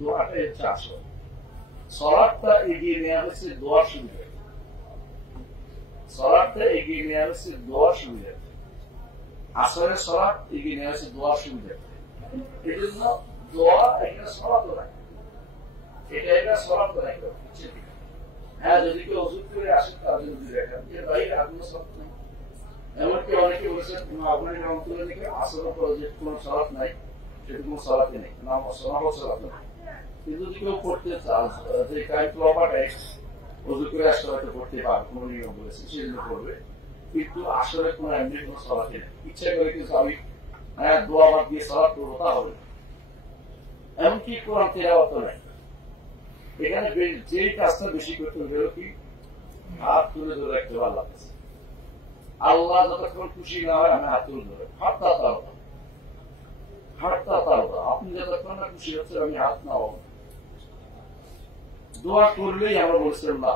দোয়াটাই হচ্ছে আসল। সলাদটা এগিয়ে নেওয়া হয়েছে দোয়ার সুবিধা, সলাদটা এগিয়ে নেওয়া হয়েছে দোয়ার সুবিধা, আসরের সলাদ এগিয়ে নেওয়া হয়েছে দোয়ার সুবিধা। এই জন্য দোয়া একটা সলাদ নাই, এটা একটা সলাদ নাই। হ্যাঁ, যদি কেউ অজুত করে আসেন তার জন্য দেখেন যে ভাই আর কোনো সলাদ নেই। এমনকি অনেকে বলেছেন আপনার রহমতুল্লাহ থেকে আসরের পর যে কোনো সলাদ নাই, সেটা কোনো সলাদই নেই, নাম সলাদ নাই। কিন্তু যদি কেউ পড়তে চান যে কাইপ্লবাটাই অজু করে আসতে হয়তো পড়তে পারে, কোনো নিয়ম বলেছে সেজন্য পড়বে, কিন্তু আসলে কোনো এমনি কোনো সলাদই নেই। ইচ্ছা করে কিন্তু আমি দোয়া বাদ দিয়ে সলাদ করবো তা হবে। এমনকি কোরআন তেলাওয়াত নাই। এখানে যেই কাজটা বেশি করতে হলো কি হাত তুলে ধরে রাখতে ভালো লাগছে। আল্লাহ যতক্ষণ খুশি না হয় আমি হাত তুলে ধরে হাতটা তারতা, হাতটা তারতা। আপনি যতক্ষণ না খুশি হচ্ছে আমি হাত না হব। দোয়া করলেই আমরা বলছিলাম না,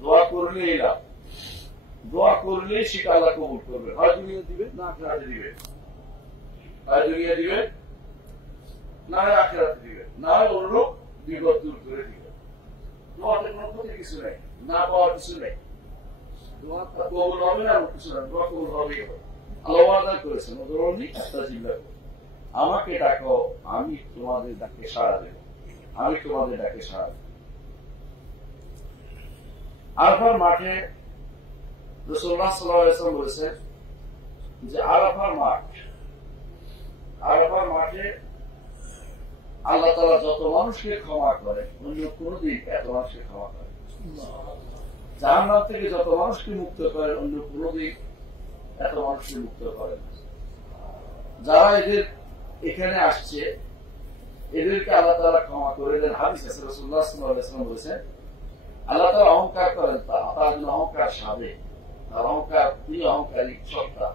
দোয়া করলেই লাভ, দোয়া করলেই সেটা আল্লাহ কবুল করবে। হয় দুনিয়া দিবে না আখিরাতে দিবে, হয় দুনিয়া দিবে না হয় আখিরাতে দিবে, না হয় অন্য বিপদ দূর করে দিবে। দোয়াতে কোনো ক্ষতি কিছু নেই, না পাওয়ার কিছু নেই। দোয়া কবুল হবে না কিছু না, দোয়া কবুল হবেই হবে। আল্লাহ ওয়াদা করেছেন আমাকে ডাকো আমি তোমাদের ডাকে সাড়া দেব, আমি তোমাদের ডাকে সাড়া দেব। আরাফার মাঠে রাসূলুল্লাহ সাল্লাল্লাহু আলাইহি ওয়াসাল্লাম বলেছেন যে আরাফার মাঠে আল্লাহ তাআলা যত মানুষকে ক্ষমা করে অন্য কোনদিন এত মানুষকে ক্ষমা করে, জাহান্নাম থেকে যত মানুষকে মুক্ত করে অন্য কোনদিন এত মানুষকে মুক্ত করে না। যারা এদের এখানে আসছে এদেরকে আল্লাহ তাআলা ক্ষমা করে দেন। হাদিস আছে রাসূলুল্লাহ সাল্লাল্লাহু আলাইহি ওয়াসাল্লাম বলেছেন আল্লাহ তাআলা অহংকার করেন, তার জন্য অহংকার সাবে, তার অহংকার তিনি অহংকারী সত্তা,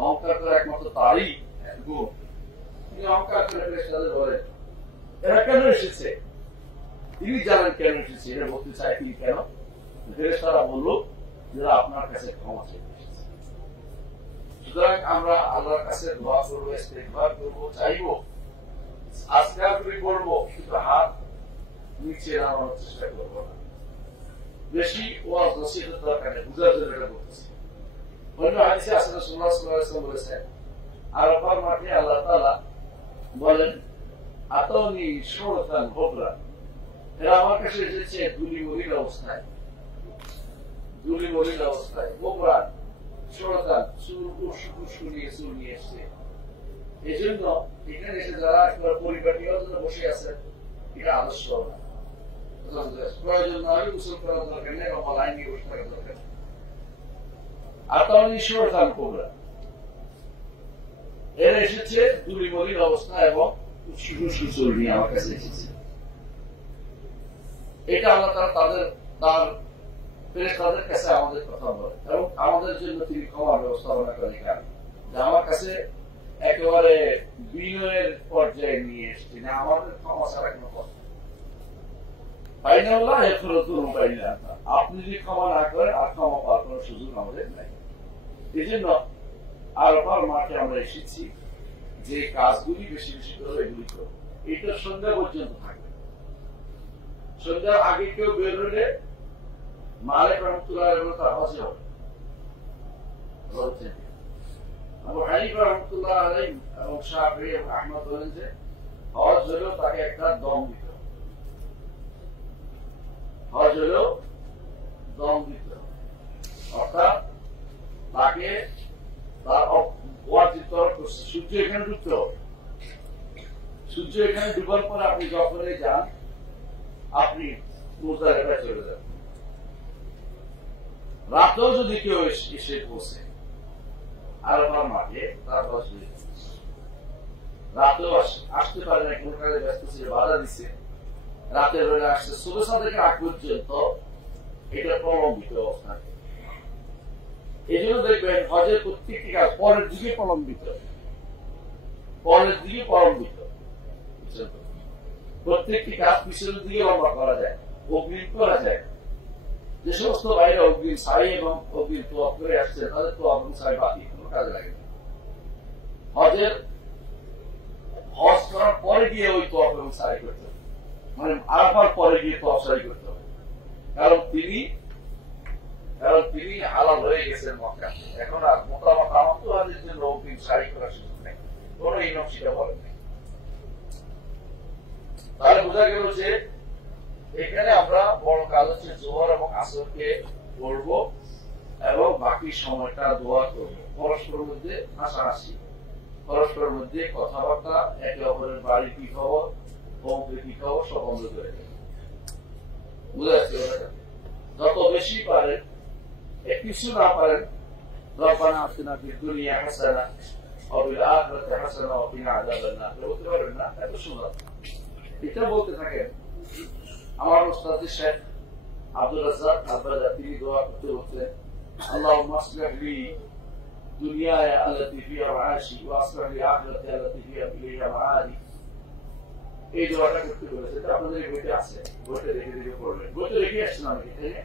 অহংকার করে একমাত্র তারই গুণ। তিনি অহংকার করে ফেরেশতাদের বলেন এরা কেন এসেছে, তিনি জানেন কেন এসেছে, এটা বলতে চায় তিনি কেন। ফেরেশতারা বলল যারা আপনার কাছে ক্ষমা চাইতে এসেছে। সুতরাং আমরা আল্লাহর কাছে দোয়া করবো, ইস্তেগফার করবো, চাইবো, আজকাল করে করবো, কিন্তু হাত নিচে নামানোর চেষ্টা করবো না। বেশি ওয়াজ নসিহত দরকার নেই, বুঝার জন্য এটা বলতেছি। অন্য হাদিসে আছে রাসূলুল্লাহ সাল্লাল্লাহু আলাইহি ওয়াসাল্লাম বলেছেন আরাফার মাঠে আল্লাহ তাআলা বলেন আতাউনি শুরতান হুবরা, এরা আমার কাছে এসেছে দুলিমলির অবস্থায়, দুলিমলির অবস্থায়, হুবরা শুরতান চুল উস্কু নিয়ে চুল নিয়ে এসছে। এই জন্য এখানে এসে যারা পরিপাটির জন্য বসে আছেন এটা আদর্শ না, প্রয়োজন না হলে গোসল করার দরকার নেই বা লাইন নিয়ে বসে থাকার দরকার নেই। আতাউনি শুরতান হুবরা, এরা এসেছে দুলিমলির অবস্থা এবং উস্কু চুল নিয়ে আমার কাছে এসেছে। এটা আল্লাহ তার ফেরেশতাদের কাছে আমাদের কথা বলে এবং আমাদের জন্য তিনি ক্ষমার ব্যবস্থাপনা করে। কারণ আমার কাছে একেবারে বিনয়ের পর্যায়ে নিয়ে এসছি না, আমাদের ক্ষমা ছাড়া কোনো কথা। আপনি যদি ক্ষমা না করেন আর ক্ষমা পাওয়ার কোন সুযোগ আমাদের নাই। এই জন্য আরাফার মাঠে আমরা এসেছি যে কাজগুলি বেশি বেশি করে এগুলি করবো। এটা সন্ধ্যা পর্যন্ত থাকবে, সন্ধ্যার আগে কেউ বের হলে মালিক রহমতুল্লাহ তার হজে হবে। আবু হানিফা রহমতুল্লাহ আলাইহি এবং শাফিঈ এবং আহমদ বলেন যে হজ হলো তাকে একটা দম দিতে হবে, হজ হলো দম দিতে হবে, অর্থাৎ তাকে তার সূর্য এখানে ডুবতে হবে। সূর্য এখানে ডুবার পরে আপনি যখনই যান আপনি মুজদালিফায় চলে যান। রাতেও যদি কেউ এসে পৌঁছে আরাফার মাঠে তার রাতেও আসতে পারে না, কোন কাজে ব্যস্ত ছিল, বাধা দিচ্ছে, রাতের বেলা আসছে, সুবহা থেকে আগ পর্যন্ত এটা প্রলম্বিত অবস্থা। এই জন্য দেখবেন হজের প্রত্যেকটি কাজ পরের দিকে প্রলম্বিত, পরের দিকে প্রলম্বিত, প্রত্যেকটি কাজ পিছনের দিকে লম্বা করা যায়, অগ্রিম করা যায়। যে সমস্ত বাইরে অগ্রিম সারি এবং অগ্রিম তোয়াব করে আসছে তাদের তোয়াব এবং সারি বাকি কোনো কাজে লাগে না। হজের হজ করার পরে গিয়ে ওই তওয়াফ এবং সাই করতে হবে, মানে আরাফার পরে গিয়ে তওয়াফ সাই করতে হবে। কারণ তিনি হালাল হয়ে গেছেন মক্কা, এখন আর তামাত্তুআদের জন্য অগ্রিম সাই করার সুযোগ নেই, কোনো ইমাম সেটা বলেন নাই। তাহলে বোঝা গেল যে এখানে আমরা বড় কাজ হচ্ছে জোহর এবং আসরকে পড়ব এবং বাকি সময়টা দোয়া করব, পরস্পরের মধ্যে হাসাহাসি, পরস্পরের মধ্যে কথাবার্তা, একে অপরের বাড়ি কি খবর, বউকে কি খবর, সব বন্ধ করে দেবে। বুঝা যাচ্ছে? যত বেশি পারেন, কিছু না পারেন রব্বানা আতিনা ফিদ দুনিয়া হাসানা ওয়া ফিল আখিরাতি হাসানা ওয়া কিনা আযাবান নার বলতে পারবেন না? এত সুন্দর এটা বলতে থাকেন। আমার উস্তাদ শেখ আব্দুর রাজ্জাক আল-বাদা তিনি দোয়া করতে বলতেন, আল্লাহুম্মা আসলিহ লি দুনিয়ায়া আল্লাতী ফিহা মাআশি ওয়া আসলিহ লি আখিরাতি আল্লাতী ফিহা ইলাইহা মাআদি। এই দোয়াটা করতে বলেছে, আপনাদের এই বইতে আছে, বইটা দেখে দেখে পড়বেন। বইটা রেখে আসছেন অনেকে, তাই না?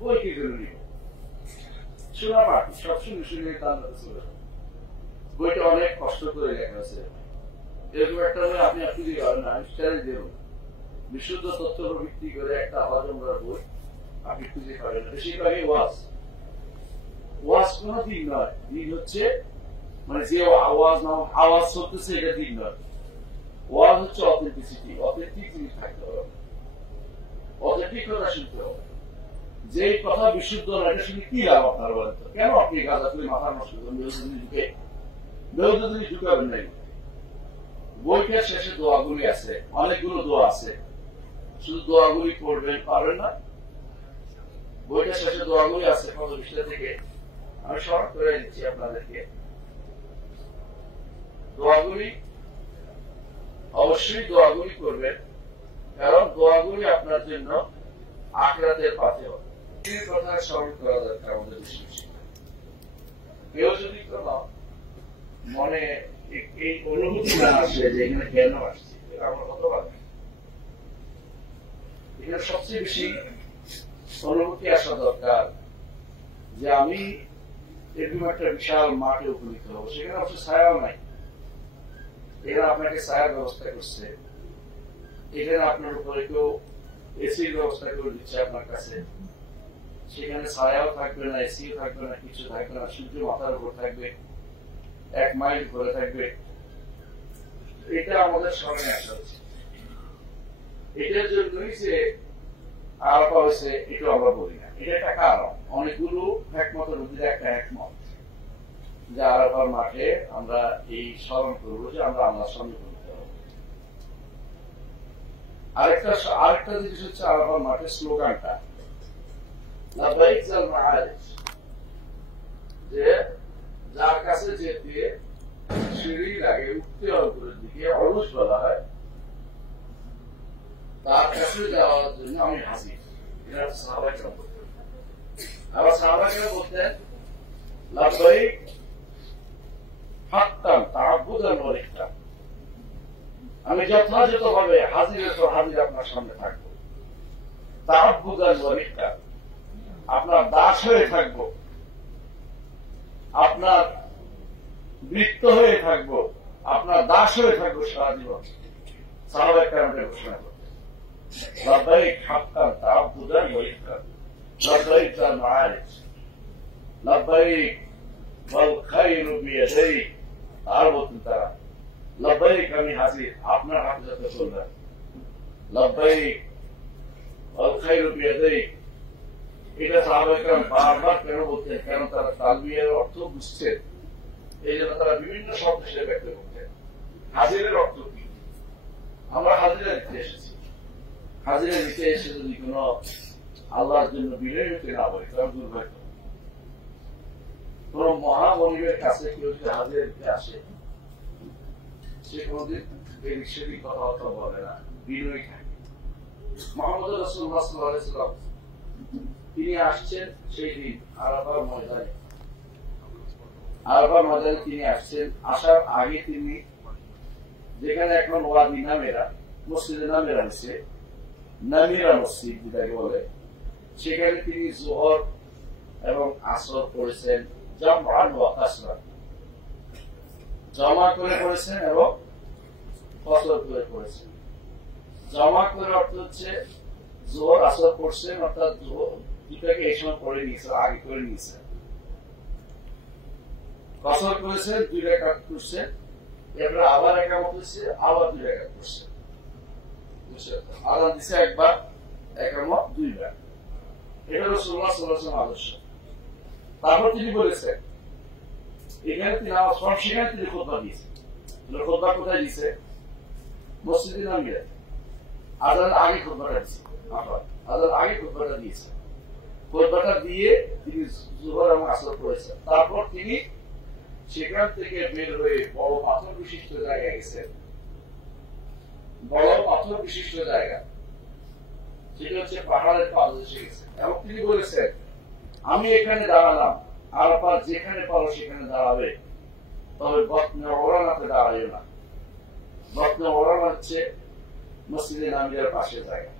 বই কি জরুরি? শোনা পাঠ সব শুনে তার চলে। বইটা অনেক কষ্ট করে লেখা আছে, এরকম একটা বই আপনি দিয়ে পারেন না, দেব বিশুদ্ধ তথ্যের ভিত্তি করে একটা আওয়াজ আমরা বই আপনি খুঁজে পাবেন। বেশিরভাগই ওয়াজ কোন দিন নয়, দিন হচ্ছে মানে যে আওয়াজ চলতেছে এটা দিন নয়। ওয়াজ হচ্ছে অথেন্টিসিটি, অথেন্টিক জিনিস থাকতে হবে, অথেন্টিক কথা শুনতে হবে। যে কথা বিশুদ্ধ না এটা শুনে কি লাভ আপনার বলেন তো? কেন আপনি গাঁজা তুলে মাথা নষ্ট করবেন? বেহুদা ঢুকাবেন নাই। বইটার শেষে দোয়াগুলি আছে, অনেকগুলো দোয়া আছে, শুধু দোয়াগুলি পড়বেন পারবেন না। বইটার শেষে দোয়াগুলি আছে কত বিষয় থেকে আমি শর্ট করে দিচ্ছি আপনাদেরকে। দোয়াগুলি অবশ্যই দোয়াগুলি করবেন, কারণ দোয়াগুলি আপনার জন্য আখিরাতের পাথে হবে। এই কথা স্মরণ করা দরকার আমাদের বেশি বেশি। কেউ যদি কোনো মনে এই অনুভূতি না আসে যে এখানে কেন আসছে, এটা আমরা কত পারবেন। এখানে সবচেয়ে বেশি অনুভূতি আসা দরকার যে আমি এরকম একটা বিশাল মাঠে উপনীত হবো, সেখানে অবশ্য ছায়াও নাই। এখানে আপনাকে ছায়ার ব্যবস্থা করছে, এখানে আপনার উপরে কেউ এসির ব্যবস্থা করে দিচ্ছে আপনার কাছে, সেখানে ছায়াও থাকবে না, এসিও থাকবে না, কিছু থাকবে না, সূর্য মাথার উপর থাকবে, 1 মাইল করে থাকবে। এটা আমাদের স্মরণে আসা উচিত। এটার জন্যই যে আলাপা হয়েছে এটা আমরা বলি না, এটা একটা কারণ। অনেকগুলো একমতের মধ্যে একটা একমত যে আলাপার মাঠে আমরা এই স্মরণ করবো যে আমরা আল্লাহর সামনে করতে হবে। আরেকটা জিনিস হচ্ছে আলাপার মাঠে স্লোগানটা লাব্বাইক জাল মাআরিজ, যে যার কাছে যেতে সিঁড়ি লাগে, উঠতে হয় উপরের দিকে, অলস বলা হয়, তার কাছে যাওয়ার জন্য আমি হাজির। এটা সাহাবায়ে কেরাম বলতেন। আবার সাহাবায়ে কেরাম বলতেন লাব্বাইক হাক্কান তাআব্বুদান ওয়া ইহসান, আমি যথাযথভাবে হাজির আপনার সামনে থাকবো, তাআব্বুদান ওয়া ইহসান, আপনার দাস হয়ে থাকবো, আপনার বৃত্ত হয়ে থাকবো, আপনার দাস হয়ে থাকবো সারা জীবন। সাহাবায়ে কেরাম ঘোষণা করতেন লাব্বাইক হাক্কান তাআব্বুদান ওয়া ইহসান, লাব্বাইক জাল মাআরিজ, লাব্বাইক ওয়াল খায়রু বিয়াদাইক। আর বলতেন তারা লাব্বাইক আমি হাজির, আপনার হাতে যাতে চলবে, লাব্বাইক ওয়াল খায়রু বিয়াদাইক। এটা সাহাবায়ে কেরাম বারবার কেন বলতেন? কারণ তারা তালবিয়ার অর্থ বুঝছেন, এই জন্য তারা বিভিন্ন শব্দ হিসেবে ব্যক্ত করতেন। হাজিরের অর্থ কি? আমরা হাজিরা দিতে এসেছি, হাজিরা দিতে এসে যদি কোন আল্লাহর জন্য বিনয় হতে না বলে তার দুর্ভাগ্য। কোন মহামনিবের কাছে কেউ যদি হাজিরা দিতে আসে, সে কোনদিন এদিক সেদিক কথাবার্তা বলে না, বিনয় থাকে। মুহাম্মদ রাসূলুল্লাহ সাল্লাল্লাহু আলাইহি ওয়াসাল্লাম তিনি আসছেন সেই দিন আরাফার ময়দানে, আরাফার ময়দানে তিনি আসছেন। আসার আগে তিনি যেখানে এখন ওয়াদি নামেরা, মসজিদে নামেরা হচ্ছে, নামিরা মসজিদ যেটাকে বলে, সেখানে তিনি যোহর এবং আসর পড়েছেন জামআন ওয়া কাসরান, জমা করে পড়েছেন এবং ফসল করে করেছেন। জমা করে অর্থ হচ্ছে জোহর আসর করছেন, অর্থাৎ দুটাকে এই সময় করে নিয়েছে, আগে করে নিয়েছে। ফসল করেছেন, 2 রাকাত করছেন, এরপরে আবার একামত হচ্ছে, আবার 2 রাকাত করছেন। আজান দিচ্ছে একবার, একামত 2 বার। এটা রাসূলুল্লাহ সাল্লাল্লাহু আলাইহি ওয়াসাল্লাম আদর্শ। তারপর তিনি বলেছেন, এখানে তিনি নামাজ পড়েন, সেখানে তিনি খুতবা দিয়েছেন। খুতবা কোথায় দিয়েছে? মসজিদে নববীতে। আজানের আগে খুতবাটা দিয়েছে, আজানের আগে খুতবাটা দিয়েছে। খুতবাটা দিয়ে তিনি জোহর এবং আসর পড়েছেন। তারপর তিনি সেখান থেকে বের হয়ে বড় পাথর বিশিষ্ট জায়গায় গেছেন। বড় পাথর বিশিষ্ট জায়গা, সেটা হচ্ছে পাহাড়ের পাদদেশে গেছে। এবং তিনি বলেছেন, আমি এখানে দাঁড়ালাম, আরাফাত যেখানে পারো সেখানে দাঁড়াবে, তবে বতনে ওরানাতে দাঁড়াইও না। বতনে ওরানা হচ্ছে মসজিদে নববীর পাশে জায়গা,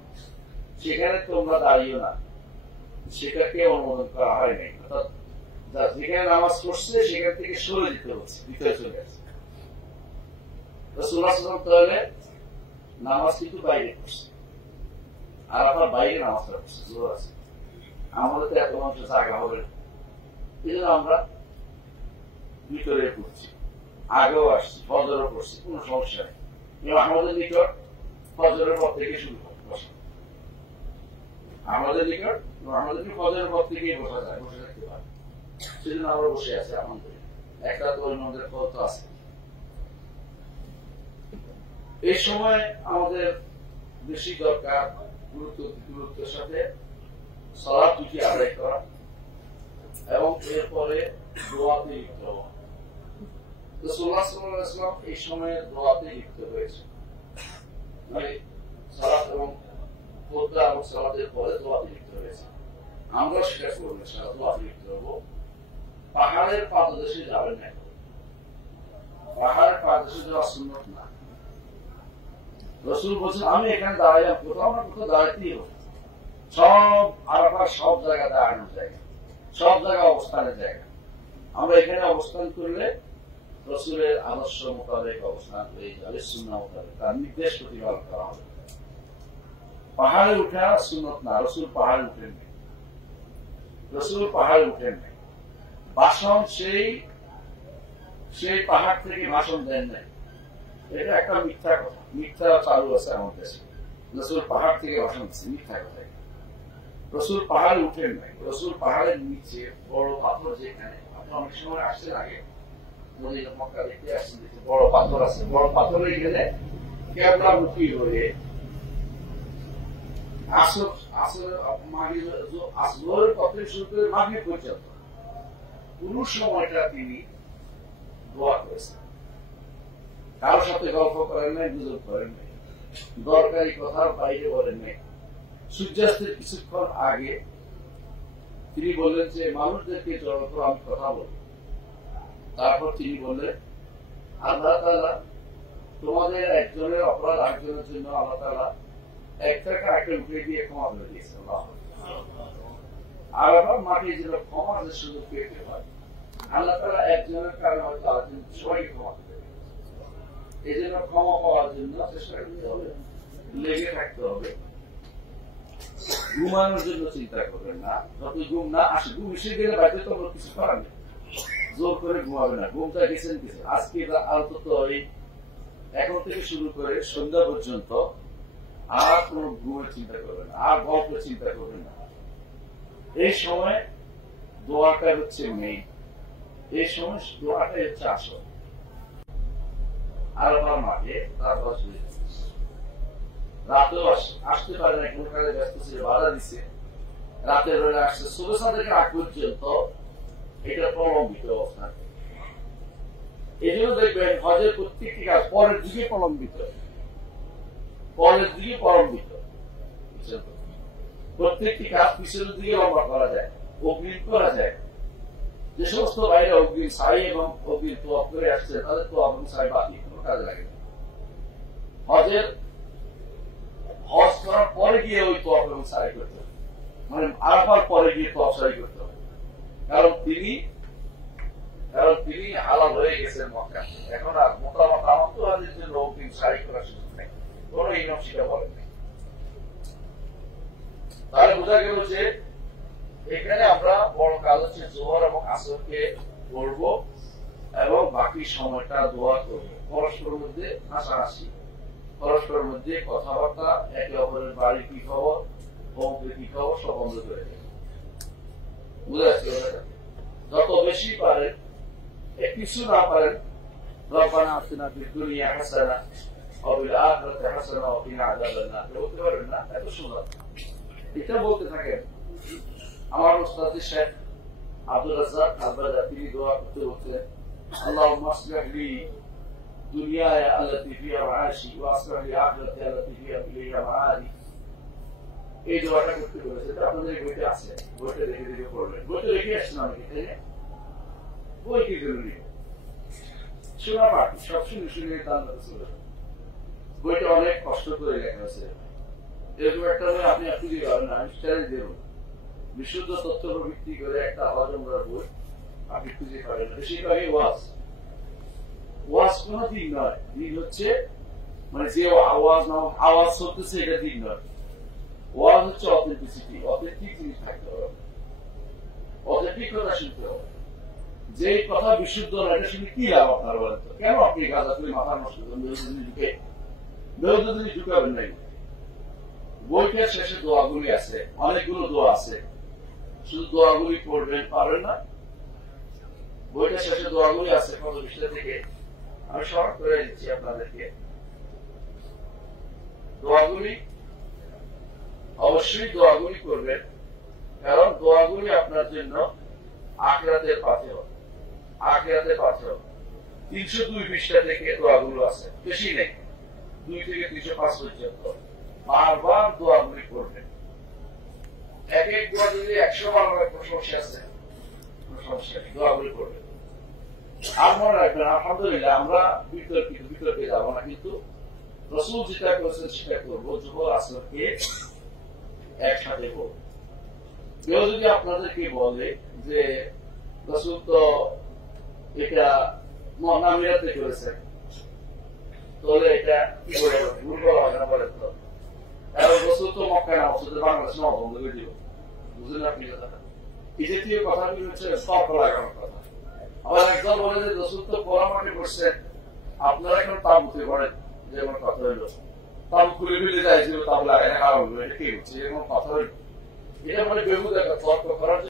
সেখানে তোমরা দাঁড়িও না, সেটাকে অনুমোদন করা হয়নি। অর্থাৎ যেখানে নামাজ পড়ছে সেখান থেকে সরে যেতে হচ্ছে, ভিতরে চলে আসছে। রাসূলুল্লাহ সাল্লাল্লাহু আলাইহি ওয়াসাল্লাম তাহলে নামাজ কিন্তু বাইরে পড়ছে, আর আপনার বাইরে নামাজটা পড়ছে, জোর আছে। আমাদের তো এত মানুষের জায়গা হবে না, এই জন্য আমরা ভিতরে পড়ছি, আগেও আসছি, ফজরও পড়ছি, কোন সমস্যা নেই। আমাদের নিকট ফজরের পর থেকে শুরু বসা, আমাদের নিকট ফজরের পর থেকেই বসা যায়, বসে থাকতে পারে। সেজন্য আমরা বসে আছি আমাদের একটা তো আমাদের কত আছে। এই সময় আমাদের বেশি দরকার গুরুত্বের সাথে সালাত দুটি আদায় করা এবং এরপরে দোয়াতে লিপ্ত হওয়া। রাসূলুল্লাহ সাল্লাল্লাহু আলাইহি ওয়াসাল্লাম এই সময়ে দোয়াতে লিপ্ত হয়েছে, মানে সালাত এবং খুতবা এবং সালাতের পরে দোয়াতে লিপ্ত হয়েছে। আমরা সেটা করব না, সারা দোয়াতে লিপ্ত হব। পাহাড়ের পাদদেশে যাবেন না, পাহাড়ের পাদদেশে যাওয়া সুন্নত না। রাসূল বলছেন, আমি এখানে দাঁড়াইলাম, কোথাও না কোথাও দাঁড়াইতেই হবে। সব আরাফার সব জায়গা দাঁড়ানোর জায়গা, সব জায়গা অবস্থানের জায়গা। আমরা এখানে অবস্থান করলে রাসূলের আদর্শ মোতাবেক অবস্থান হয়ে যাবে, সুন্নাহ মোতাবেক তার নির্দেশ প্রতিপালন করা হবে। পাহাড়ে উঠা সুন্নত না, রাসূল পাহাড়ে উঠেন নাই, রাসূল পাহাড়ে উঠেন নাই। ভাষণ সেই পাহাড় থেকে ভাষণ দেন নাই, এটা একটা মিথ্যা কথা, মিথ্যা চালু আছে আমার দেশে। রাসূল পাহাড় থেকে ভাষণ দিচ্ছে, মিথ্যা কথা। রাসূল পাহাড়ে উঠেন নাই, রাসূল পাহাড়ের নিচে বড় পাথর, যেখানে আপনি অনেক সময় আসছেন, আগে মদিনা মক্কা দেখতে আসছেন, বড় পাথর আছে, বড় পাথরে গেলে কেবলামুখী হয়ে আসরের পথে শুরু করে মাগরিব পর্যন্ত পুরো সময়টা তিনি দোয়া করেছেন। কারোর সাথে গল্প করেন নাই, গুজব করেন নাই, দরকারি কথার বাইরে বলেন নাই। সূর্যাস্তের কিছুক্ষণ আগে তিনি বললেন যে মানুষদেরকে জড়ো করে আমি কথা বলব। তারপর তিনি বললেন, আল্লাহ তাআলা তোমাদের একজনের অপরাধ আরেকজনের জন্য আল্লাহ তাআলা একটা উঠে দিয়ে ক্ষমা করে দিয়েছেন। আর আবার মাটি যেন ক্ষমা যে সুযোগ পেতে হয়, আল্লাহ তাআলা একজনের কারণে হয়তো আরেকজন সবাইকে ক্ষমা করে দেবেন। এই জন্য ক্ষমা পাওয়ার জন্য চেষ্টা করতে হবে, লেগে থাকতে হবে। ঘুমানোর জন্য চিন্তা করবেন না, যত ঘুম না আসে, ঘুম এসে গেলে বাড়িতে তো কিছু করার নেই, জোর করে ঘুমাবে না। ঘুমটা গেছেন কিছু, আজকে আপাতত এখন থেকে শুরু করে সন্ধ্যা পর্যন্ত আর কোন ঘুমের চিন্তা করবেন না, আর গল্প চিন্তা করবেন না। এই সময় দোয়াটা হচ্ছে মেইন, এই সময় দোয়াটাই হচ্ছে আসল। আর আমার মাঠে তারপর রাতেও আসতে পারে না, কোন কাজে ব্যস্ত ছিল, বাধা দিচ্ছে, রাতের বেলা আসছে, সুবহ থেকে আগ পর্যন্ত এটা প্রলম্বিত অবস্থান। এই জন্য দেখবেন হজের প্রত্যেকটি কাজ পরের দিকে প্রলম্বিত, পরের দিকে প্রলম্বিত। প্রত্যেকটি কাজ পিছনের দিকে লম্বা করা যায়, অগ্রিম করা যায়। যে সমস্ত বাইরে অগ্রিম সাই এবং অগ্রিম তোয়াব করে আসছে, তাদের তোয়াব এবং সাই বাকি কোনো কাজে লাগে না। হজ করার পরে গিয়ে ওই তোয়াব এবং সাই করতে হবে, মানে আরাফার পরে গিয়ে তোয়াব সাই করতে হবে। কারণ তিনি কারণ তিনি হালাল হয়ে গেছেন মক্কা। এখন আর মোটামুটি আমার তো হাদির জন্য অগ্রিম সারি করার সুযোগ নেই, কোন ইমাম সেটা বলেননি। তাহলে বোঝা গেল যে এখানে আমরা বড় কাজ হচ্ছে জোহর এবং আসরকে পড়বো এবং বাকি সময়টা দোয়া করবো, পরস্পরের মধ্যে হাসাহাসি, পরস্পরের মধ্যে কথাবার্তা, একে অপরের বাড়ি কি খবর, অমুকের কি খবর, সব বন্ধ করে দেবে। বুঝে আসছে? যত বেশি পারেন, কিছু না পারেন, রব্বানা আতিনা ফিদ দুনিয়া হাসানা ওয়া ফিল আখিরাতি হাসানা ওয়া কিনা আযাবান নার বলতে পারবেন না? এত সুন্দর এটা বলতে থাকেন। আমার উস্তাদ শেখ আব্দুর রাজ্জাক আল-বাদা তিনি দোয়া করতে বলতেন, আল্লাহুম্মা আসলিহ লি দুনিয়ায়া আল্লাতী ফিহা মাআশি ওয়া আসলিহ লি আখিরাতি আল্লাতী ফিহা ইলাইহা মাআদি। এই দোয়াটা করতে বলেছে। এটা আপনাদের বইতে আছে, বইটা দেখে দেখে পড়বেন। বইটা রেখে আসছেন অনেকে, তাই না? বই কি জরুরি? শোনা পাঠ সব শুনে শুনে তার চলে। বইটা অনেক কষ্ট করে লেখা হয়েছে। এরকম একটা বই আপনি খুঁজে পাবেন না, আমি চ্যালেঞ্জ দেব। বিশুদ্ধ তথ্যের উপর ভিত্তি করে একটা হজমরার বই আপনি খুঁজে পাবেন না। বেশিরভাগই ওয়াজ। ওয়াজ কোন দিন নয়, দিন হচ্ছে মানে যে আওয়াজ চলতেছে এটা দিন নয়। ওয়াজ হচ্ছে অথেন্টিসিটি, অথেন্টিক জিনিস থাকতে হবে, অথেন্টিক কথা শুনতে হবে। যে কথা বিশুদ্ধ না এটা শুনে কি লাভ আপনার বলেন তো? কেন আপনি গাঁজা করে মাথা নষ্ট করেন? বেহুদা জিনিস ঢুকাবেন নাই। বইটার শেষে দোয়াগুলি আছে, অনেকগুলো দোয়া আছে, শুধু দোয়াগুলি পড়বেন, পারবেন না? বইটার শেষে দোয়াগুলি আছে কত বিষয় থেকে আমি স্মরণ করে দিচ্ছি আপনাদেরকে। দোয়াগুলি অবশ্যই দোয়াগুলি করবেন, কারণ দোয়াগুলি আপনার জন্য আখিরাতের পাথেয়, আখিরাতের পাথেয়। 302 পৃষ্ঠা থেকে দোয়াগুলো আছে, বেশি নেই, 2 থেকে 305 পর্যন্ত। বারবার দোয়াগুলি করবেন। এক এক দোয়া যদি 100 বার হয় কোনো সমস্যা আছে? কোনো সমস্যা নেই, দোয়াগুলি করবেন। আর মনে রাখবেন, আলহামদুলিল্লাহ আমরা বিতর্কে যাবো না, কিন্তু রাসূল যেটা করেছেন সেটা করবো। জোহর আসরকে একসাথে করবো। কেউ যদি আপনাদেরকে বলে যে রাসূল তো এটা নামিরাতে করেছেন, তাহলে এটা কি করে ভুল করা হয় না বলেন তো? এবং রাসূল তো মক্কায় না, বাংলাদেশ না, বন্ধ করে দিব। বুঝলেন আপনি কথাটা? এই জাতীয় কথাগুলি হচ্ছে স্তর্ক লাগানোর কথা। আবার একদল বলে যে রাসূল তো পোড়ামাটি করছেন, আপনারা এখন তাবুতে করেন, যেমন কথা হইল তাবু খুলে ফেলে যাইছিল, তাবু লাগাই খাওয়া হইলো, এটা কি হচ্ছে? এরকম কথা হইল। এটা মানে বেহুদা তর্ক করার